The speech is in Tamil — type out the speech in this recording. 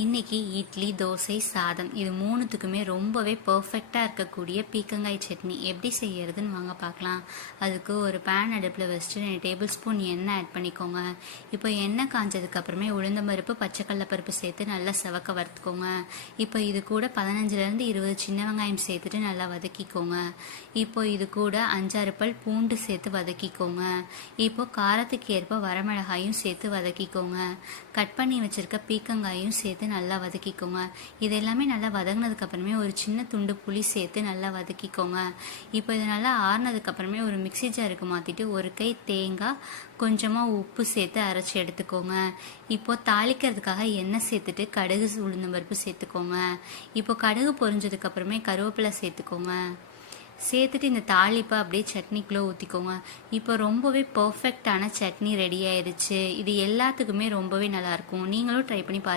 இன்னைக்கு இட்லி, தோசை, சாதம் இது மூணுத்துக்குமே ரொம்பவே பர்ஃபெக்டாக இருக்கக்கூடிய பீக்கங்காய் சட்னி எப்படி செய்யறதுன்னு வாங்க பார்க்கலாம். அதுக்கு ஒரு பேன் அடுப்பில் வச்சுட்டு 2 டேபிள் ஸ்பூன் எண்ணெய் ஆட் பண்ணிக்கோங்க. இப்போ எண்ணெய் காஞ்சதுக்கு அப்புறமே உளுந்தம்பருப்பு, பச்சைக்கடலை பருப்பு சேர்த்து நல்லா செவக்க வறுத்துக்கோங்க. இப்போ இது கூட 15லேருந்து 20 சின்ன வெங்காயம் சேர்த்துட்டு நல்லா வதக்கிக்கோங்க. இப்போ இது கூட 5-6 பல் பூண்டு சேர்த்து வதக்கிக்கோங்க. இப்போ காரத்துக்கு ஏற்ப வரமிளகாயும் சேர்த்து வதக்கிக்கோங்க. கட் பண்ணி வச்சிருக்க பீக்கங்காயும் சேர்த்து நல்லா வதக்கிக்கோங்க. இது எல்லாமே நல்லா வதங்கினதுக்கு அப்புறமே ஒரு சின்ன துண்டு புளி சேர்த்து நல்லா வதக்கிக்கோங்க. இப்போ இது நல்லா ஆறுனதுக்கு அப்புறமே ஒரு மிக்ஸி ஜாருக்கு மாற்றிட்டு ஒரு கை தேங்காய், கொஞ்சமாக உப்பு சேர்த்து அரைச்சி எடுத்துக்கோங்க. இப்போ தாளிக்கிறதுக்காக எண்ணெய் சேர்த்துட்டு கடுகு, உளுந்தம்பருப்பு சேர்த்துக்கோங்க. இப்போ கடுகு பொரிஞ்சதுக்கு அப்புறமே கருவேப்பிலை சேர்த்துக்கோங்க. சேர்த்துட்டு இந்த தாளிப்பை அப்படியே சட்னிக்குள்ளே ஊற்றிக்கோங்க. இப்போ ரொம்பவே பர்ஃபெக்டான சட்னி ரெடி ஆயிடுச்சு. இது எல்லாத்துக்குமே ரொம்பவே நல்லாயிருக்கும். நீங்களும் ட்ரை பண்ணி பாருங்கள்.